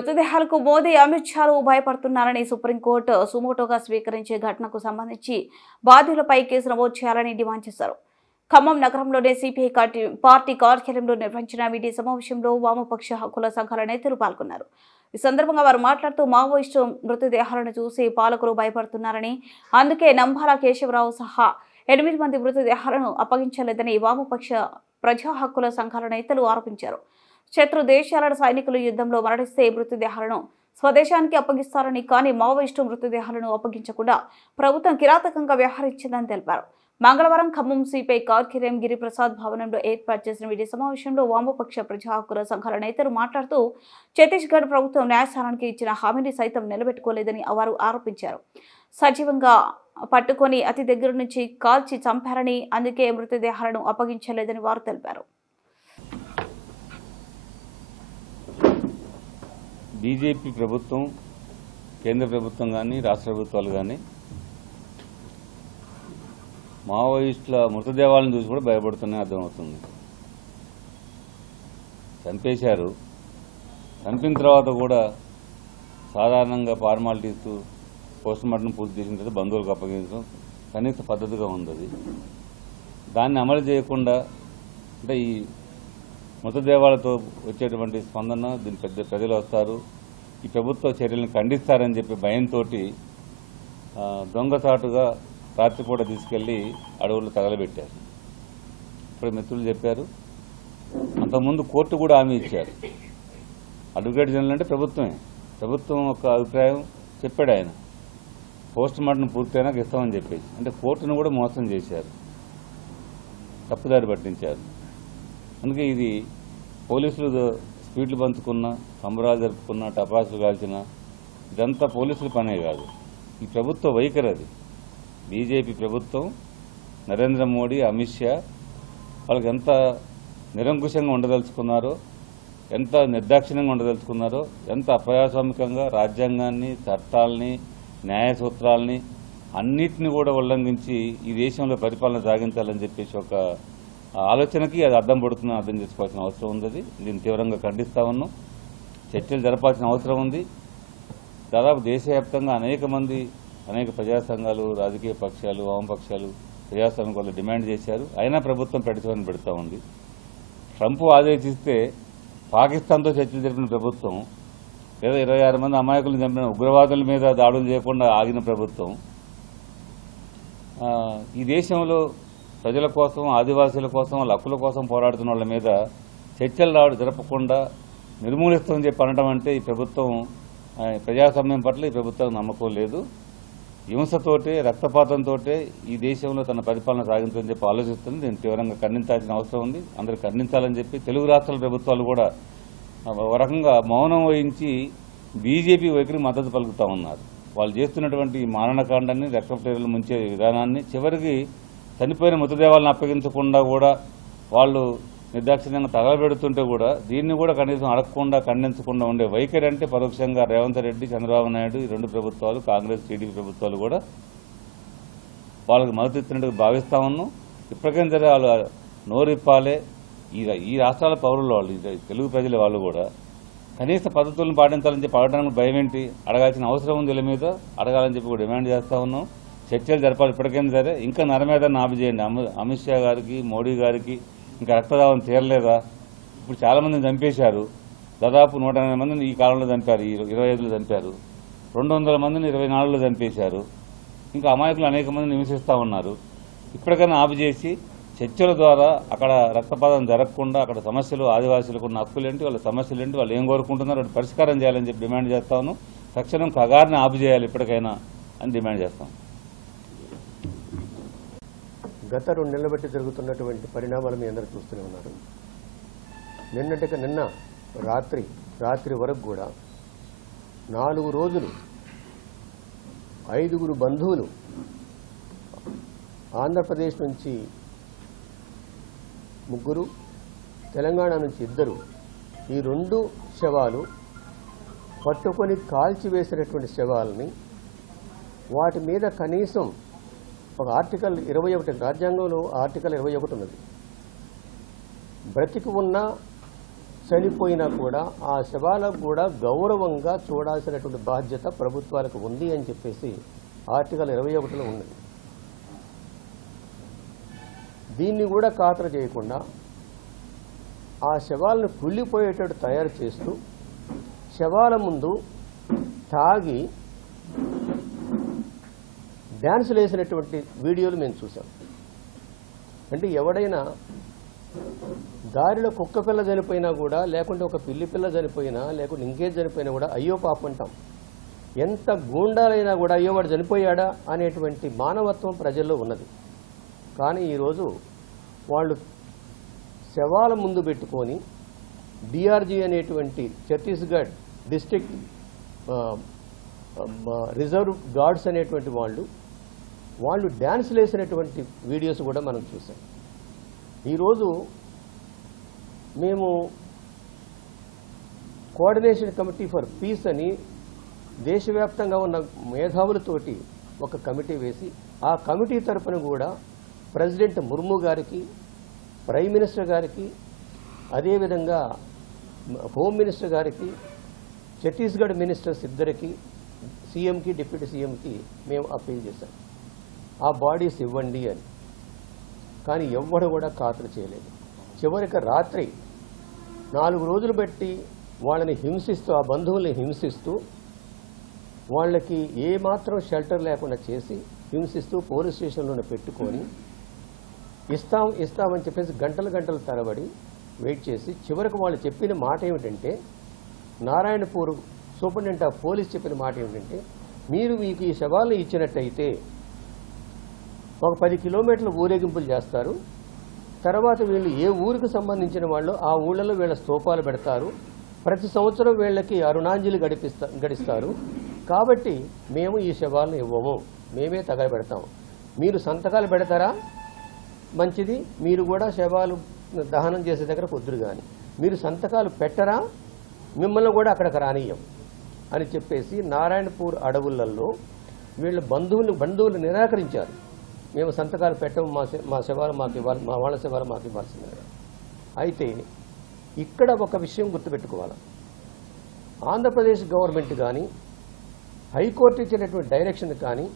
మృతదేహాలకు మోదీ అమిత్ షాలు భయపడుతున్నారని supreme court సుమోటోగా స్వీకరించే ఘటనకు సంబంధించి బాధ్యులపై కేసు నమోదు చేయాలని డిమాండ్ చేశారు. ఖమ్మం నగరంలోని సిపిఐ పార్టీ కార్యాలయంలో నిర్వహించిన మీడియా సమావేశంలో వామపక్ష హక్కుల సంఘాల నేతలు పాల్గొన్నారు. ఈ సందర్భంగా వారు మాట్లాడుతూ మావోయిస్టు మృతదేహాలను చూసి పాలకులు భయపడుతున్నారని, అందుకే నంబాల కేశవరావు సహా 8 మంది మృతదేహాలను అప్పగించలేదని వామపక్ష ప్రజా హక్కుల సంఘాల నేతలు ఆరోపించారు. శత్రు దేశాల సైనికులు యుద్ధంలో మరణిస్తే మృతదేహాలను స్వదేశానికి అప్పగిస్తారని, కానీ మావోయిస్టు మృతదేహాలను అప్పగించకుండా ప్రభుత్వం కిరాతకంగా వ్యవహరించిందని తెలిపారు. మంగళవారం ఖమ్మం సిపిఐ కార్యాలయం గిరిప్రసాద్ భవనంలో ఏర్పాటు చేసిన మీడియా సమావేశంలో వామపక్ష ప్రజా హక్కుల సంఘాల నేతలు మాట్లాడుతూ ఛత్తీస్గఢ్ ప్రభుత్వం న్యాయస్థానానికి ఇచ్చిన హామీని సైతం నిలబెట్టుకోలేదని వారు ఆరోపించారు. సజీవంగా పట్టుకొని అతి దగ్గర నుంచి కాల్చి చంపారని, అందుకే మృతదేహాలను అప్పగించలేదని వారు తెలిపారు. బీజేపీ ప్రభుత్వం, కేంద్ర ప్రభుత్వం కానీ రాష్ట్ర ప్రభుత్వాలు కానీ మావోయిస్టుల మృతదేహాలను చూసి కూడా భయపడుతున్నాయి అర్థమవుతుంది. చంపేశారు. చంపిన తర్వాత కూడా సాధారణంగా ఫార్మాలిటీస్ పోస్ట్మార్టం పూర్తి చేసిన తర్వాత బంధువులకు అప్పగించడం కనీస పద్ధతిగా ఉంది. దాన్ని అమలు చేయకుండా అంటే ఈ మృతదేహాలతో వచ్చేటువంటి స్పందన దీని ప్రజలు వస్తారు, ఈ ప్రభుత్వ చర్యలను ఖండిస్తారని చెప్పి భయంతో దొంగసాటుగా రాత్రిపూట తీసుకెళ్లి అడవులు తగలబెట్టారు. ఇప్పుడు మిత్రులు చెప్పారు, అంతకుముందు కోర్టు కూడా హామీ ఇచ్చారు. అడ్వకేట్ జనరల్ అంటే ప్రభుత్వం ఒక అభిప్రాయం చెప్పాడు ఆయన, పోస్ట్మార్టం పూర్తయినాక ఇస్తామని చెప్పేసి. అంటే కోర్టును కూడా మోసం చేశారు, తప్పుదారి పట్టించారు. అందుకే ఇది పోలీసులు స్పీడ్లు పంచుకున్న, సంబరాలు జరుపుకున్న, టపాసులు కాల్చిన ఇదంతా పోలీసుల పనే కాదు, ఈ ప్రభుత్వ వైఖరి. అది బీజేపీ ప్రభుత్వం, నరేంద్ర మోడీ, అమిత్ షా వాళ్ళకి ఎంత నిరంకుశంగా ఉండదలుచుకున్నారో, ఎంత నిర్దాక్షిణ్యంగా ఉండదలుచుకున్నారో, ఎంత అప్రజాస్వామికంగా రాజ్యాంగాన్ని, చట్టాలని, న్యాయ సూత్రాలని అన్నిటిని కూడా ఉల్లంఘించి ఈ దేశంలో పరిపాలన సాగించాలని చెప్పేసి ఒక ఆలోచనకి అది అర్థం పడుతుందని అర్థం చేసుకోవాల్సిన అవసరం ఉంది. దీన్ని తీవ్రంగా ఖండిస్తా ఉన్నాం. చర్చలు జరపాల్సిన అవసరం ఉంది. దాదాపు దేశవ్యాప్తంగా అనేక ప్రజా సంఘాలు, రాజకీయ పక్షాలు, వామపక్షాలు, ప్రజాస్వామికులు డిమాండ్ చేశారు. అయినా ప్రభుత్వం పెడచమని పెడతా ఉంది. ట్రంప్ ఆదేశిస్తే పాకిస్తాన్తో చర్చలు జరిపిన ప్రభుత్వం, లేదా 26 మంది అమాయకులను చంపిన ఉగ్రవాదుల మీద దాడులు చేయకుండా ఆగిన ప్రభుత్వం, ఈ దేశంలో ప్రజల కోసం, ఆదివాసీల కోసం, వాళ్ళ హక్కుల కోసం పోరాడుతున్న వాళ్ళ మీద చర్చలు జరపకుండా నిర్మూలిస్తామని చెప్పి అనడం అంటే ఈ ప్రభుత్వం ప్రజాస్వామ్యం పట్ల ఈ ప్రభుత్వం నమ్మకం లేదు. హింసతోటే, రక్తపాతంతో ఈ దేశంలో తన పరిపాలన సాగించాలని చెప్పి ఆలోచిస్తుంది. దీన్ని తీవ్రంగా ఖండించాల్సిన అవసరం ఉంది. అందరూ ఖండించాలని చెప్పి తెలుగు రాష్ట్రాల ప్రభుత్వాలు కూడా ఒక రకంగా మౌనం వహించి బీజేపీ వైఖరికి మద్దతు పలుకుతా ఉన్నారు. వాళ్ళు చేస్తున్నటువంటి మారణకాండాన్ని, రక్తప్రేరలు ముంచే విధానాన్ని, చివరికి చనిపోయిన మృతదేహాలను అప్పగించకుండా కూడా వాళ్ళు నిర్దాక్షిణ్యంగా తగలబెడుతుంటే కూడా దీన్ని కూడా కనీసం అడగకుండా, ఖండించకుండా ఉండే వైఖరి అంటే పరోక్షంగా రేవంత్ రెడ్డి, చంద్రబాబు నాయుడు, ఈ 2 ప్రభుత్వాలు, కాంగ్రెస్, టీడీపీ ప్రభుత్వాలు కూడా వాళ్ళకి మద్దతు ఇస్తున్నట్టుగా భావిస్తా ఉన్నాం. ఇప్పటికైనా సరే వాళ్ళు నోరిప్పాలే. ఈ రాష్ట్రాల పౌరులు వాళ్ళు, తెలుగు ప్రజల వాళ్ళు కూడా కనీస పద్ధతులను పాటించాలని చెప్పి అడగడానికి భయం ఏంటి? అడగాల్సిన అవసరం ఉంది. వీళ్ళ మీద అడగాలని చెప్పి కూడా డిమాండ్ చేస్తూ ఉన్నాం. చర్చలు జరపాలి. ఇప్పటికైనా సరే ఇంకా నరమేధాన్ని ఆపి చేయండి. అమిత్ షా గారికి, మోడీ గారికి ఇంకా రక్తదావం తీరలేదా? ఇప్పుడు చాలామందిని చంపేశారు. దాదాపు 180 మందిని ఈ కాలంలో చంపారు, ఈ 25లో చంపారు. 200 మందిని 24లో చంపేశారు. ఇంకా అమాయకులు అనేక మందిని హింసిస్తూ ఉన్నారు. ఇప్పటికైనా ఆపు చేసి చర్చల ద్వారా అక్కడ రక్తపాతం జరగకుండా, అక్కడ సమస్యలు, ఆదివాసీలకు ఉన్న హక్కులేంటి, వాళ్ళ సమస్యలేంటి, వాళ్ళు ఏం కోరుకుంటున్నారో వాటి పరిష్కారం చేయాలని చెప్పి డిమాండ్ చేస్తాను. తక్షణం కగారిని ఆపు చేయాలి ఇప్పటికైనా అని డిమాండ్ చేస్తాం. గత 2 నెలల బట్టి జరుగుతున్నటువంటి పరిణామాలు మీ అందరూ చూస్తూనే ఉన్నారు. నిన్న రాత్రి వరకు కూడా 4 రోజులు 5గురు బంధువులు ఆంధ్రప్రదేశ్ నుంచి 3, తెలంగాణ నుంచి 2, ఈ 2 శవాలు పట్టుకొని కాల్చివేసినటువంటి శవాలని, వాటి మీద కనీసం ఒక ఆర్టికల్ 21, రాజ్యాంగంలో ఆర్టికల్ 21 ఉన్నది. బ్రతికి ఉన్న చనిపోయినా కూడా ఆ శవాలకు కూడా గౌరవంగా చూడాల్సినటువంటి బాధ్యత ప్రభుత్వాలకు ఉంది అని చెప్పేసి ఆర్టికల్ 21లో ఉన్నది. దీన్ని కూడా ఖాతరు చేయకుండా ఆ శవాలను కుళ్ళిపోయేటట్టు తయారు చేస్తూ శవాల ముందు తాగి డ్యాన్సులు వేసినటువంటి వీడియోలు మేము చూసాం. అంటే ఎవడైనా దారిలో కుక్క పిల్ల చనిపోయినా కూడా, లేకుంటే ఒక పిల్లి పిల్ల చనిపోయినా, లేకుంటే ఇంకేం చనిపోయినా కూడా అయ్యో పాపం అంటాం. ఎంత గూండాలైనా కూడా అయ్యో వాడు చనిపోయాడా అనేటువంటి మానవత్వం ప్రజల్లో ఉన్నది. కానీ ఈరోజు వాళ్ళు శవాల ముందు పెట్టుకొని డిఆర్జీ అనేటువంటి ఛత్తీస్గఢ్ డిస్ట్రిక్ట్ రిజర్వ్ గార్డ్స్ అనేటువంటి వాళ్ళు డ్యాన్స్లు వేసినటువంటి వీడియోస్ కూడా మనం చూసాం. ఈరోజు మేము కోఆర్డినేషన్ కమిటీ ఫర్ పీస్ అని దేశవ్యాప్తంగా ఉన్న మేధావులతోటి ఒక కమిటీ వేసి ఆ కమిటీ తరపున కూడా ప్రెసిడెంట్ ముర్ము గారికి, ప్రైమ్ మినిస్టర్ గారికి, అదేవిధంగా హోమ్ మినిస్టర్ గారికి, ఛత్తీస్గఢ్ మినిస్టర్స్ ఇద్దరికి, సీఎంకి, డిప్యూటీ సీఎంకి మేము అప్పీల్ చేశాం ఆ బాడీస్ ఇవ్వండి అని. కానీ ఎవ్వడు కూడా ఖాతరు చేయలేదు. చివరికి రాత్రి 4 రోజులు బట్టి వాళ్ళని హింసిస్తూ, ఆ బంధువుల్ని హింసిస్తూ, వాళ్ళకి ఏమాత్రం షెల్టర్ లేకుండా చేసి హింసిస్తూ పోలీస్ స్టేషన్లోనే పెట్టుకొని ఇస్తామని చెప్పేసి గంటలు తరబడి వెయిట్ చేసి చివరికి వాళ్ళు చెప్పిన మాట ఏమిటంటే, నారాయణపూర్ సూపరింటెండెంట్ ఆఫ్ పోలీస్ చెప్పిన మాట ఏమిటంటే, మీకు ఈ శవాలను ఇచ్చినట్టయితే ఒక 10 కిలోమీటర్ల ఊరేగింపులు చేస్తారు, తర్వాత వీళ్ళు ఏ ఊరికి సంబంధించిన వాళ్ళు ఆ ఊళ్ళలో వీళ్ళ స్తూపాలు పెడతారు, ప్రతి సంవత్సరం వీళ్ళకి అరుణాంజలి గడిస్తారు, కాబట్టి మేము ఈ శవాలను ఇవ్వము, మేమే తగలబెడతాము, మీరు సంతకాలు పెడతారా మంచిది, మీరు కూడా శవాలు దహనం చేసే దగ్గర కుదురు కానీ మీరు సంతకాలు పెట్టరా మిమ్మల్ని కూడా అక్కడికి రానియ్యం అని చెప్పేసి నారాయణపూర్ అడవులలో వీళ్ళ బంధువులు నిరాకరించారు. మేము సంతకాలు పెట్టము, మా శవాలు మాకు ఇవ్వాలి, మా వాళ్ళ శవాలు మాకు ఇవ్వాల్సిందే. అయితే ఇక్కడ ఒక విషయం గుర్తుపెట్టుకోవాలి, ఆంధ్రప్రదేశ్ గవర్నమెంట్ కానీ హైకోర్టు ఇచ్చినటువంటి డైరెక్షన్ కానీ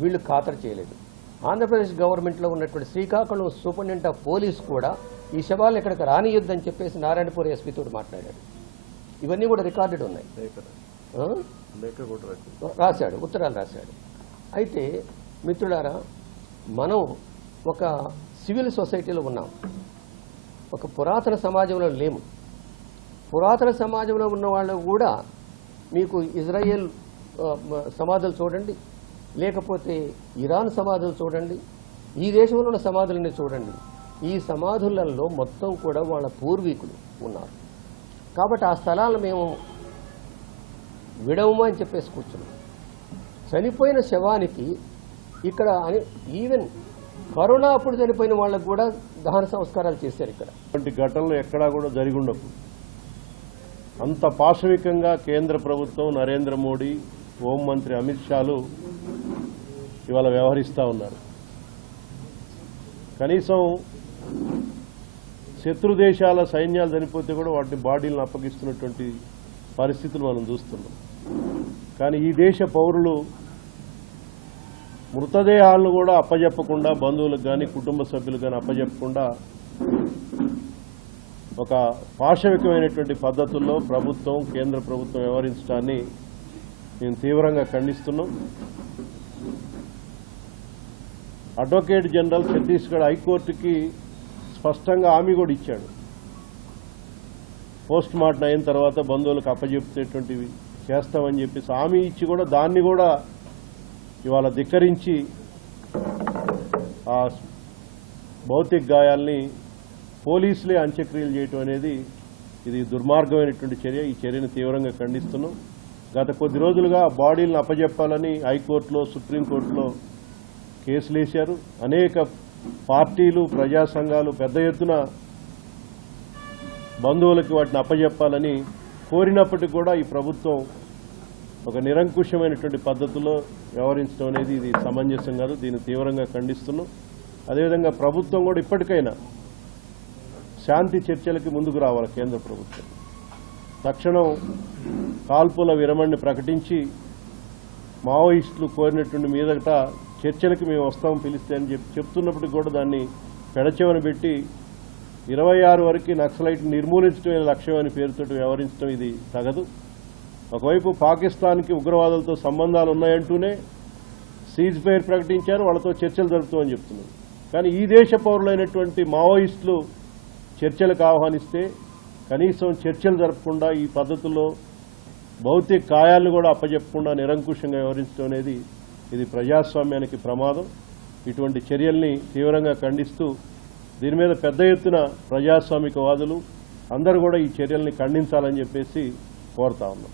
వీళ్ళు ఖాతరు చేయలేదు. ఆంధ్రప్రదేశ్ గవర్నమెంట్లో ఉన్నటువంటి శ్రీకాకుళం సూపరింటెండెంట్ ఆఫ్ పోలీస్ కూడా ఈ శవాలు ఇక్కడికి రానియొద్దని చెప్పేసి నారాయణపూర్ ఎస్పీతో మాట్లాడాడు. ఇవన్నీ కూడా రికార్డెడ్ ఉన్నాయి, రాశాడు, ఉత్తరాలు రాశాడు. అయితే మిత్రులారా, మనం ఒక సివిల్ సొసైటీలో ఉన్నాం, ఒక పురాతన సమాజంలో లేము. పురాతన సమాజంలో ఉన్న వాళ్ళు కూడా మీకు ఇజ్రాయెల్ సమాధులు చూడండి, లేకపోతే ఇరాన్ సమాధులు చూడండి, ఈ దేశంలో ఉన్న సమాధులని చూడండి, ఈ సమాధులలో మొత్తం కూడా వాళ్ళ పూర్వీకులు ఉన్నారు. కాబట్టి ఆ స్థలాలను మేము విడవము అని చెప్పేసి కూర్చున్నాం. చనిపోయిన శవానికి ఇక్కడ ఈవెన్ కరోనా అప్పుడు చనిపోయిన వాళ్ళకు కూడా దహన సంస్కారాలు చేశారు. ఇక్కడ ఇటువంటి ఘటనలు ఎక్కడా కూడా జరిగి ఉండవు. అంత పాశవికంగా కేంద్ర ప్రభుత్వం, నరేంద్ర మోడీ, హోంమంత్రి అమిత్ షాలు ఇవాళ వ్యవహరిస్తూ ఉన్నారు. కనీసం శత్రు దేశాల సైన్యాలు చనిపోతే కూడా వాటిని బాడీలను అప్పగిస్తున్నటువంటి పరిస్థితులు మనం చూస్తున్నాం. కానీ ఈ దేశ పౌరులు మృతదేహాలను కూడా అప్పజెప్పకుండా, బంధువులకు కానీ కుటుంబ సభ్యులకు కానీ అప్పజెప్పకుండా ఒక పాశవికమైనటువంటి పద్ధతుల్లో ప్రభుత్వం, కేంద్ర ప్రభుత్వం వ్యవహరించడాన్ని మేము తీవ్రంగా ఖండిస్తున్నాం. అడ్వకేట్ జనరల్ ఛత్తీస్గఢ్ హైకోర్టుకి స్పష్టంగా హామీ కూడా ఇచ్చాడు. పోస్ట్ మార్టం అయిన తర్వాత బంధువులకు అప్పజెప్పేటువంటివి చేస్తామని చెప్పేసి హామీ ఇచ్చి కూడా దాన్ని కూడా ఇవాళ ధిక్కరించి ఆ భౌతిక గాయాల్ని పోలీసులే అంత్యక్రియలు చేయటం అనేది ఇది దుర్మార్గమైనటువంటి చర్య. ఈ చర్యను తీవ్రంగా ఖండిస్తున్నాం. గత కొద్ది రోజులుగా బాడీలను అప్పజెప్పాలని హైకోర్టులో, సుప్రీంకోర్టులో కేసులు వేశారు. అనేక పార్టీలు, ప్రజా సంఘాలు పెద్ద ఎత్తున బంధువులకి వాటిని అప్పజెప్పాలని కోరినప్పటికీ కూడా ఈ ప్రభుత్వం ఒక నిరంకుశమైనటువంటి పద్ధతిలో వ్యవహరించడం అనేది ఇది సమంజసం కాదు. దీన్ని తీవ్రంగా ఖండిస్తున్నాం. అదేవిధంగా ప్రభుత్వం కూడా ఇప్పటికైనా శాంతి చర్చలకి ముందుకు రావాలి కేంద్ర ప్రభుత్వం. తక్షణం కాల్పుల విరమణని ప్రకటించి మావోయిస్టులు కోరినటువంటి మీదట చర్చలకు మేము వస్తాం పిలిస్తే అని చెప్తున్నప్పటికీ కూడా దాన్ని పెడచెవన పెట్టి 26 వరకు నక్సలైట్ నిర్మూలించడమే లక్ష్యం అని పేరుతో వ్యవహరించడం ఇది తగదు. ఒకవైపు పాకిస్తాన్కి ఉగ్రవాదులతో సంబంధాలు ఉన్నాయంటూనే సీజ్ ఫైర్ ప్రకటించారు, వాళ్ళతో చర్చలు జరుపుతామని చెప్తున్నారు. కానీ ఈ దేశ పౌరులైనటువంటి మావోయిస్టులు చర్చలకు ఆహ్వానిస్తే కనీసం చర్చలు జరపకుండా ఈ పద్ధతుల్లో భౌతిక గాయాలను కూడా అప్పచెప్పకుండా నిరంకుశంగా వ్యవహరించడం అనేది ఇది ప్రజాస్వామ్యానికి ప్రమాదం. ఇటువంటి చర్యల్ని తీవ్రంగా ఖండిస్తూ దీని మీద పెద్ద ఎత్తున ప్రజాస్వామికవాదులు అందరూ కూడా ఈ చర్యల్ని ఖండించాలని చెప్పేసి కోరుతా ఉన్నాం.